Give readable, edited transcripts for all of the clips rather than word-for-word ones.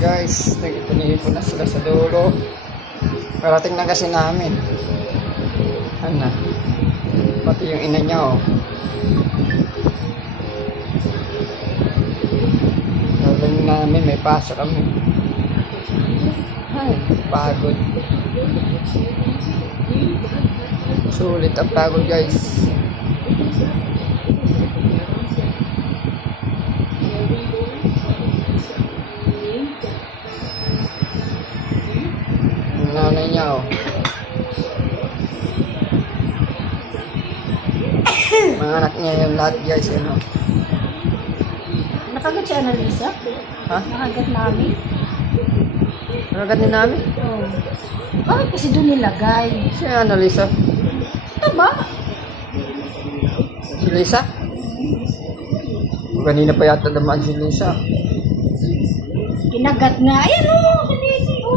guys, nagtinipo na sila sa dulo. Parating na kasi namin. Ano? Pati yung ina niya oh. Sabi namin may pasok kami. Ay, pagod. Sulit ang pagod guys. Nanay niya oh. Mga anak niya yung lahat guys, ano. Nakagat si Annalisa? Ha? Nakagat namin? Nakagat ni namin? Oo. Bakit kasi doon nilagay? Si Annalisa. Ito ba? Si Lisa? Kanina pa yata naman si Lisa. Kinagat nga. Ayan o, kanisi o.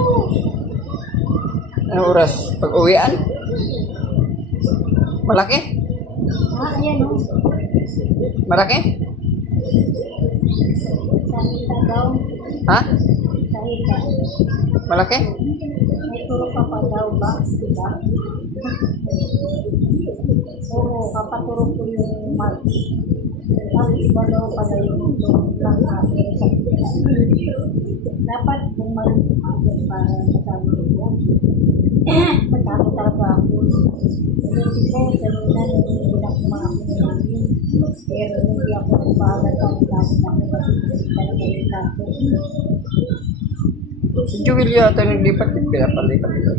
Anong oras? Pag-uwian? Malaki? Ayan o. Malaki? Sahita daw. Ha? Sahita. Malaki? May turo ka pa daw ba? Diba? Oo, kapaturo ko yung March. Tapos iba daw pala yung lang atin sa dapat kung malumagot para masabi ko. Matakot talaga ako. Kasi ko, kanina nung pinakuma ako namin. Pero hindi ako nagpaalat ang klase na ako kasi talaga yung kaso. Si Jewel yata naglipat yung pinapalipat ito.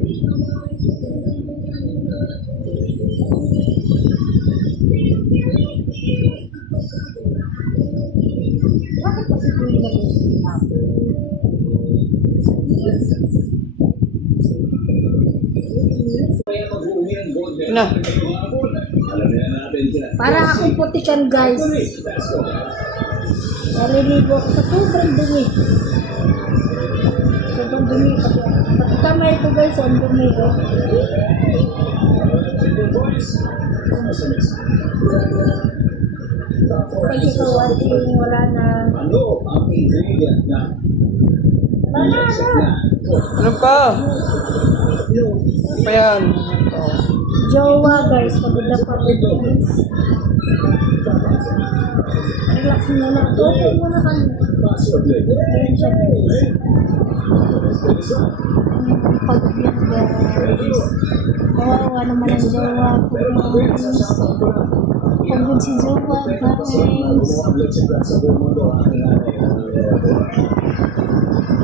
Bakit kasi kung nilagay ako? Na, Para akong putikan guys. Naliligo ako sa sobrang dumi. Sobrang dumi. Pati kamay ko guys, ang dumi ko. Thank you for watching. Wala na. Wala na. ano pa? Ano pa yan? Oh. Jowa guys, pagod na pagod guys. Relax muna. Okay muna kami. Ayan siya guys. Pagod yan guys. Kawawa naman ang jowa ko guys. Pagod si jowa guys.